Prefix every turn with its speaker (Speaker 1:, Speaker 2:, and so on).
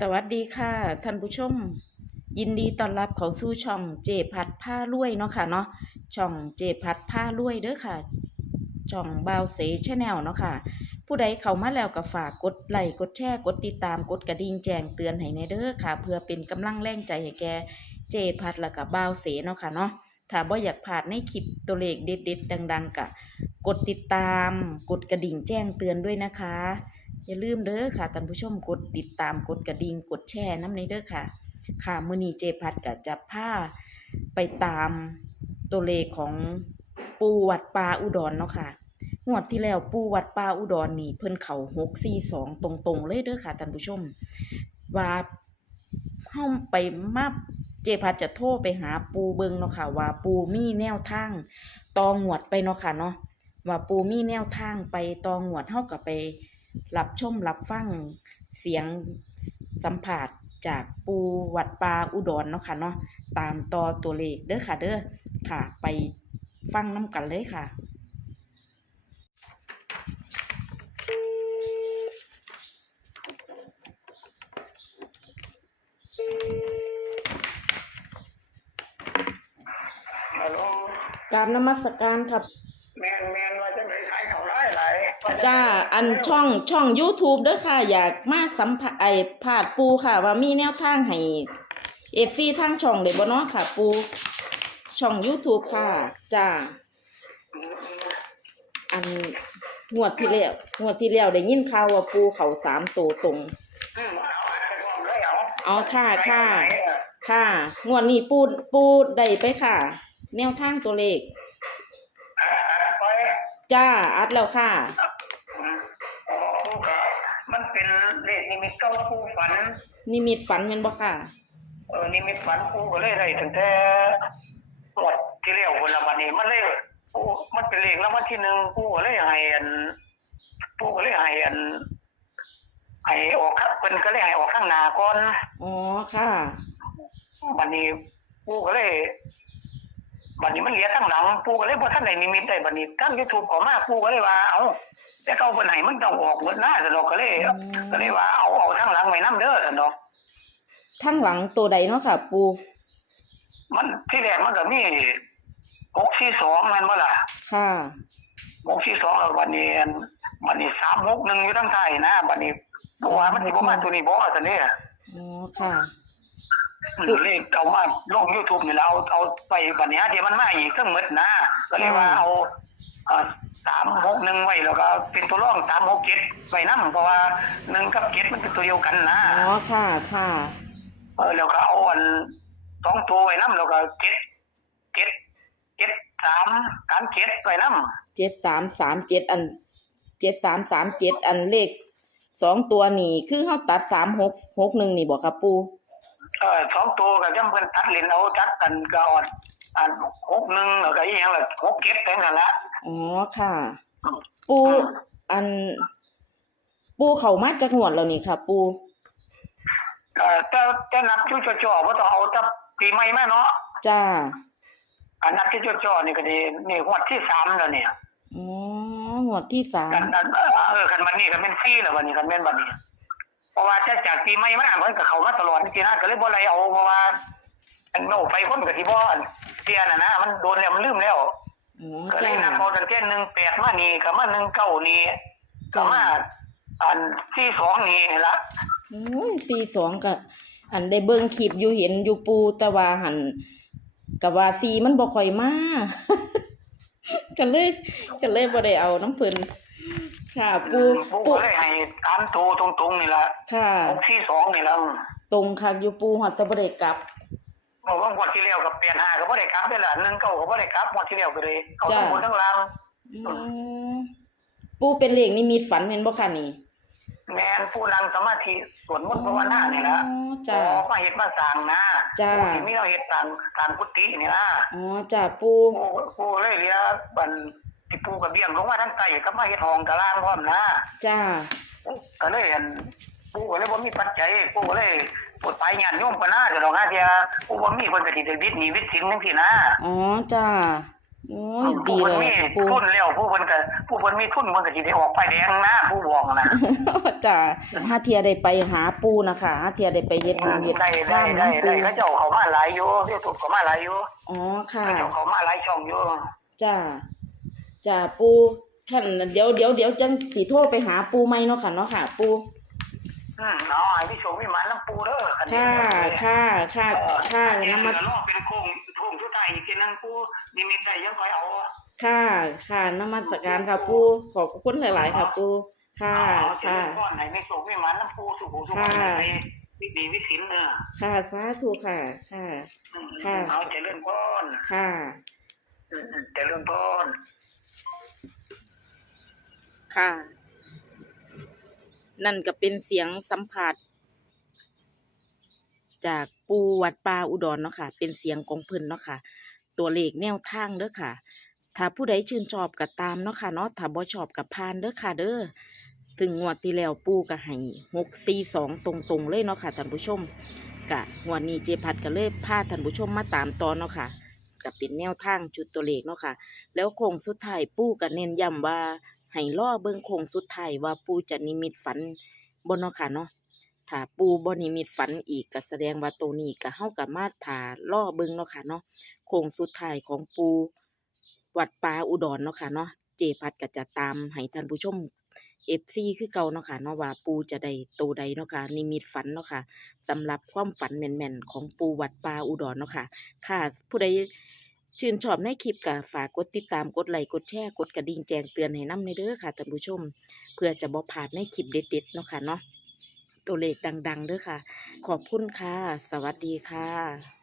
Speaker 1: สวัสดีค่ะท่านผู้ชม ยินดีต้อนรับเขาสู่ช่องเจพัดผ้ารวยเนาะค่ะเนาะช่องเจพัดผ้ารวยเด้อค่ะช่องบาวเสชแนลเนาะค่ะ ผู้ใดเข้ามาแล้วก็ฝากกดไลค์กดแชร์กดติดตามกดกระดิ่งแจ้งเตือนให้ในเด้อค่ะ เพื่อเป็นกำลังแรงใจให้แกเจพัดแล้วก็บาวเสเนาะค่ะเนาะถ้าบ่อยากพลาดในคลิปตัวเลขเด็ดๆดัง ๆก็กดติดตาม กดกระดิ่งแจ้งเตือนด้วยนะคะ อย่าลืมเด้อค่ะท่านผู้ชมกดติดตามกดกระดิ่งกดแชร์น้ำในเด้อค่ะ ค่ะมือนีเจพัดก็จะพาไปตามตัวเลขของปูวัดป่าอุดรเนาะค่ะงวดที่แล้วปูวัดป่าอุดรนี่เพิ่นเขาหกสี่สองตรงๆเลยเด้อค่ะท่านผู้ชม ว่าเฮาไปมาเจพัดจะโทรไปหาปูเบิงเนาะค่ะว่าปูมีแนวทางตองวดไปเนาะค่ะเนาะว่าปูมีแนวทางไปตองวดเฮาก็ไป รับชมรับฟังเสียงสัมผัสจากปูวัดปลาอุดรเนาะค่ะเนาะตามต่อตัวเลขเด้อค่ะ เด้อค่ะ ไปฟังน้ำกันเลยค่ะ
Speaker 2: ฮัลโหล
Speaker 1: กราบนมัสการครับ
Speaker 2: แมนแม จ้า
Speaker 1: อันช่องช่อง YouTube เด้อค่ะ อยากมาสัมผัสไอผาดปูค่ะ ว่ามีแนวทางให้เอฟซีทางช่องเดบเนาะค่ะ ปู ช่อง YouTube ค่ะจ้า
Speaker 2: อั
Speaker 1: นงวดที่แล้วงวดที่แล้วได้ยินข่าวว่าปูเขาสามตัวตรง
Speaker 2: อืมเอาให้พร้อมเลยเอา
Speaker 1: อ๋อค่ะค่ะ ค่ะงวดนี้ปูปูได้ไปค่ะ แนวทางตัวเลขจ้าอัดแล้วค่ะ
Speaker 2: มันเป็นเลขนิมิตเก้าผู้ฝัน
Speaker 1: นิมิตฝันแม่นบ่ค่ะ
Speaker 2: เออนิมิตฝันผู้ก็เลยได้ตั้งแต่หมดที่เรียกวันละวันนี้มันเลยผู้มันเป็นเลขแล้ววันที่หนึ่งผู้ก็เลยให้อันผู้ก็เลยให้อันให้ออกข้างเป็นก็เลยให้ออกข้างหน้าก่อน
Speaker 1: อ๋อค่ะ
Speaker 2: บัดนี้ปู่ก็เลยบัดนี้มันเหลียทั้งหลังปู่ก็เลยบ่ทันได้นิมิตได้บัดนี้ทั้ง YouTube ก็มาปู่ก็เลยว่า เอ้า แต่เขาเพิ่นให้มันต้องออกหมดหน้าซะดอกก็เลย
Speaker 1: อืม
Speaker 2: ก็เลยว่าเอาเอาทั้งหลังไว้นํเด้อซะดอก
Speaker 1: ทั้งหลังตัวใดเนาะค่ะ ปู
Speaker 2: มันที่แรกมันก็มี642แม่นบ่ล่ะ
Speaker 1: ค่ะ
Speaker 2: 642แล้วบัดนี้อันบัดนี้361อยู่ทั้งท้ายนะบัดนี้บ่ว่ามันสิบ่มาตัวนี้บ่ซั่นเด้
Speaker 1: อ๋อค่ะ
Speaker 2: เลขเอามาลง YouTube นี่แล้วเอาเอาไปบัดนี้ที่มันมาอีกทั้งหมดนะก็เลยว่าเอา เอ่อ361ไว้แล้วก็เป็นตัวรอง367ไว้นํเพราะว่า1กับ7มันเป็นตัวเดียวกันนะ
Speaker 1: อ๋อค่ะค่ะ
Speaker 2: เออแล้วก็เอาอันสองตัวไว้นํแล้วก็7 7 7 3 3 7ไว้นํ
Speaker 1: เจ็ดสามสามเจ็ดอันเจ็ดสามสามเจ็ดอันเลขสองตัวนี่คือเขาตัดสามหกหกหนึ่งนี่บอกค่ะปู
Speaker 2: เออสองตัวก็ยังเพิ่นตัดเล่นเอาตัดกันก็อ่อนอัน61แล้วก็อีหยังล่ะ67แต่นั่นละ
Speaker 1: อ๋อค่ะ ปูอัน ปูเขามาจากหวดแล้วนี่ค่ะ ปู
Speaker 2: เอ่อแต่แต่นับชื่อจ่อๆว่าต้องเอาแต่ปีใหม่มาเนาะ
Speaker 1: จ้า
Speaker 2: อันนับชื่อจ่อๆนี่ก็ดีนี่งวดที่สามแล้วเนี่ย
Speaker 1: อ๋อหวดที่สาม
Speaker 2: กันอันเออเออกันบัดนี้ก็เป็นฟรีแล้วบัดนี้กันแม่นบัดนี้เพราะว่าจะจากปีใหม่มาเพิ่นก็เข้ามาตลอดจริงๆนะก็เลยบ่ไล่เอาเพราะว่าอันโนไปคนก็สิบ่อันเสียน่ะนะมันโดนแล้วมันลืมแล้ว
Speaker 1: อ๋อ
Speaker 2: ก็เล
Speaker 1: จ้าย
Speaker 2: นับเอาตั้งแต่18มานี่ก็มา19นี่ก็มาอัน42นี่ล่ะ
Speaker 1: โอ้ยสี่สองก็อันได้เบิ่งคลิปอยู่เห็นอยู่ปูแต่ว่าหันกับว่าสีมันบ่ค่อยมา ก็เลยก็เลยบ่ได้เอาน้ำเพิ่นค่ะ ปู
Speaker 2: ผู้
Speaker 1: ปู
Speaker 2: ก็เลยให้ตามตัวตรงๆนี่ล่ะ
Speaker 1: ค่ะ
Speaker 2: 642นี่ล่ะ
Speaker 1: ตรงค่ะอยู่ปูฮอดแต่บ่ได้กลับ
Speaker 2: บอกว่างวดที่แล้วกับเปลี่ยนห้าก็บ่ได้กลับได้ละหนึ่งเก้าก็บ่ได้กลับงวดที่แล้วก็เลยเขาทั้ง
Speaker 1: จ้ะ
Speaker 2: บนทั้งล่าง
Speaker 1: อืมปูเป็นเลขนิมิตฝันแม่นบ่ค่ะนี่
Speaker 2: แมนผู้นั่งสมาธิสวดมนต์ภาวนานี่ละ
Speaker 1: อ๋อจ้า
Speaker 2: ออกมาเฮ็ดมาสร้างนะ
Speaker 1: จ้ะ
Speaker 2: ผู้ที่มีเราเฮ็ดสร้างสร้างกุฏินี่ละ
Speaker 1: อ๋อจ้าปู
Speaker 2: ผู้ผู้เลยเรียกบันที่ผู้กับเบี้ยงลงมาทั้งใต้ก็มาเฮ็ดห้องตารางพร้อมนะ
Speaker 1: จ้า
Speaker 2: ก็เลยอันผู้ก็เลยบ่มีปัจจัยผู้ก็เลย ปลดไปญาติโยมก็น่าจะดอกฮะเที่ยผู้บ่มีเพิ่นก็สิได้วิทย์หนีวิทย์สินจังซี่นะ
Speaker 1: อ๋อจ้าโอ้ยดี
Speaker 2: ผู้
Speaker 1: เล
Speaker 2: เพิ่น
Speaker 1: ย
Speaker 2: มี
Speaker 1: ค่ะปู
Speaker 2: ทุนแล้วผู้เพิ่นก็ผู้เพิ่นมีทุนเพิ่นก็สิได้ออกไฟแดงนะผู้บอกนะ
Speaker 1: จ้าถ้าเทียได้ไปหาปูนะคะถ้าเทียได้ไปเฮ็ดบุญเฮ็ด
Speaker 2: ได้
Speaker 1: ทา
Speaker 2: ได้
Speaker 1: น
Speaker 2: ได้
Speaker 1: น้ำปู
Speaker 2: ได้เขาเจ้าเขามาหลายอยู่เรียกถูกเขามาหลายอยู่
Speaker 1: อ๋อค่ะ
Speaker 2: เขาเจ้าเขามาหลายช่องอยู่
Speaker 1: จ้าจ้าปูท่านเดี๋ยวเดี๋ยวเดี๋ยวจังสิโทรไปหาปูไหมเนาะค่ะเนาะค่ะ ปู
Speaker 2: อืมเอาให้พี่โชคพี่หมานน้ำปูเด้อคันนี้
Speaker 1: ค่ะค่ะค่ะ
Speaker 2: เออ
Speaker 1: ค่ะ
Speaker 2: เดี๋ย
Speaker 1: น
Speaker 2: ว
Speaker 1: มัส
Speaker 2: เดี๋ยวรอเป็นโค้งโค้งสุดท้ายอีกทีนึงปูนิมิตได้ยังค่อยเอา
Speaker 1: ค่ะค่ะนมัสการค่ะปูขอบคุณหลาย ๆ ค่ะปูค่ะ
Speaker 2: เอาเจริ
Speaker 1: ค่ะ
Speaker 2: ญพรให้พี่โชคพี่หมานน้ำปูสุขุสุข
Speaker 1: ค่ะ
Speaker 2: ให้วิถีวิสินเด้อ
Speaker 1: ค่ะสาธุค่ะ ค่ะ
Speaker 2: อืม
Speaker 1: ค่ะ
Speaker 2: เอาเจริญพร
Speaker 1: ค่ะ
Speaker 2: อืมเจริญพร
Speaker 1: ค่ะ นั่นก็เป็นเสียงสัมผัส จากปูวัดป่าอุดรเนาะค่ะ เป็นเสียงของเพิ่นเนาะค่ะ ตัวเลขแนวทางเด้อค่ะ ถ้าผู้ใดชื่นชอบก็ตามเนาะค่ะเนาะ ถ้าบ่ชอบก็ผ่านเด้อค่ะ เด้อ ถึงงวดที่แล้วปูก็ให้หกสี่สองตรงๆเลยเนาะค่ะท่านผู้ชมกะงวดนี้เจพัดก็เลยพาท่านผู้ชมมาตามตอนเนาะค่ะก็เป็นแนวทางจุดตัวเลขเนาะค่ะ แล้วโค้งสุดท้ายปู่ก็เน้นย้ำว่า ให้ล่อเบิ่งโคงสุดท้ายว่าปู่จะนิมิตฝันบ่เนาะค่ะเนาะถ้าปู่บ่นิมิตฝันอีกก็แสดงว่าตัวนี้ก็เฮาก็มาถาล่อเบิ่งเนาะค่ะเนาะโคงสุดท้ายของปู่วัดป่าอุดรเนาะค่ะเนาะเจพัดก็จะตามให้ท่านผู้ชม FC คือเก่าเนาะค่ะเนาะว่าปูจะได้โตวใดเนาะค่ะนิมิตฝันเนาะค่ะสำหรับความฝันแม่นๆของปูวัดป่าอุดรเนาะค่ะค่ะผู้ใด ชื่นชอบในคลิปก็ฝากกดติดตามกดไลค์กดแชร์กดกระดิ่งแจ้งเตือนให้น้ำในเด้อค่ะท่านผู้ชม เพื่อจะบ่พลาดในคลิปเด็ดๆเนาะค่ะเนาะตัวเลขดังๆเด้อค่ะ ขอบคุณค่ะ สวัสดีค่ะ